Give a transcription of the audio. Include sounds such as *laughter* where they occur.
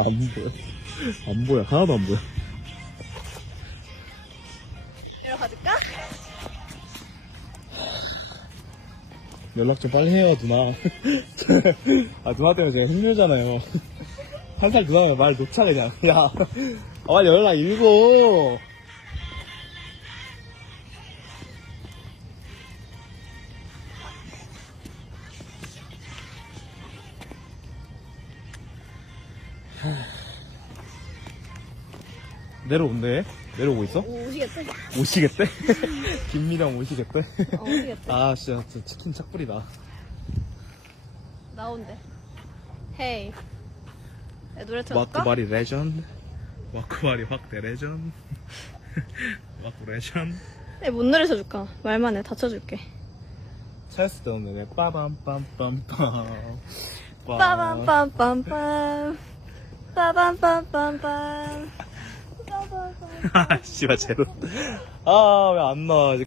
안 보여. 안 보여. 하나도 안 보여. 내려가줄까? 연락 좀 빨리 해요, 누나. *laughs* 아, 누나 때문에 제가 힘들잖아요. *laughs* 한 살 누나면 말 놓자, 그냥. 야, 아, 빨리 연락 읽어. 내려온대? 내려오고 있어? 오, 오시겠지? 오시겠대? *laughs* 김미령 오시겠대? 어, 오시겠지? 아, 진짜, 진짜 치킨 착불이다. 나온대. 헤이. 내 노래 틀어줄까? 와꾸바리 레전드 와꾸바리 확대 레전드 와꾸 레전드 네, 뭔 노래 쳐줄까? 말만 해, 다 쳐줄게. 찰스 때문에 빠밤빰빰빰 빠밤빰빰빰. 빠밤빰빰빰. 빠밤빰. *laughs* 아 씨발 제로 아 왜 안 나와